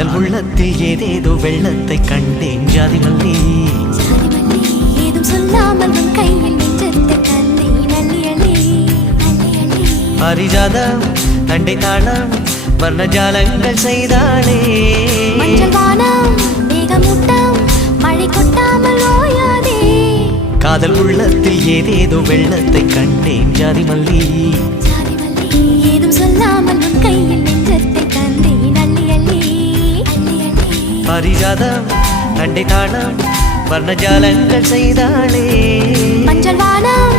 காதல் உள்ளத்தில் ஏதேதோ வெள்ளத்தை கண்டேன் ஜாதி மல்லி ஏதும் சொல்லாமல் உன் கையில் நெஞ்சத்தை தந்தேன் அள்ளி அள்ளி அள்ளி அள்ளி பாரிஜாதம் தண்டை தாளம் வர்ணஜாலங்கள் செய்தாளே மஞ்சள் வானம் மேகமூட்டம் மழை கொட்டாமல் ஓயாதே காதல் உள்ளத்தில் ஏதேதோ வெள்ளத்தை கண்டேன் ஜாதி மல்லி ஏதும் சொல்லாமல் உன் கையில் நெஞ்சத்தை தந்தேன் அள்ளி அள்ளி அள்ளி அள்ளி பாரிஜாதம் தண்டை தாளம் வர்ணஜாலங்கள் செய்தாளே மஞ்சள் வானம்